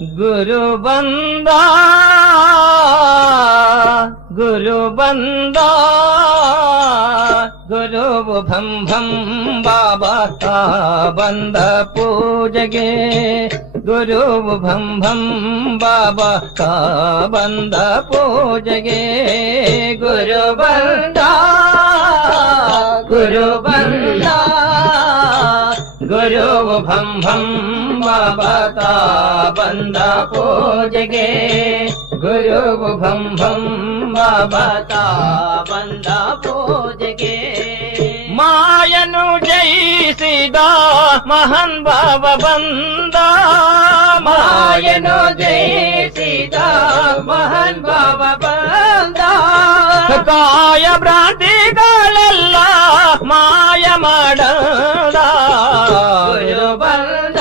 ಗುರು ಬಂದ ಗುರು ಬಂದ ಗುರುವು ಭಂ ಭಂ ಬಾಬಾ ತಾ ಬಂದ ಪೂಜೆಗೆ ಗುರುವು ಭಂ ಭಂ ಬಾಬಾ ತಾ ಬಂದ ಪೂಜೆಗೆ ಗುರು ಬಂದ ಗುರು ಬಂದ ಗುರುವು ಭಂ ಭಂ ಬಾಬಾ ತಾ ಬಂದ ಪೂಜೆಗೆ ಗುರುವು ಭಂ ಭಂ ಬಾಬಾ ತಾ ಬಂದ ಪೂಜೆಗೆ ಮಾಯನು ಜಯಿಸಿದ ಮಹಾನ್ ಬಾಬ ಬಂದ ಮಾಯನು ಜಯಿಸಿದ ಮಹಾನ್ ಬಾಬ ಬಂದ ಕಾಯ ಭ್ರಾಂತಿಗಳೆಲ್ಲ ಮಾಯ ಮಾಡದ ಗುರು ಬಂದ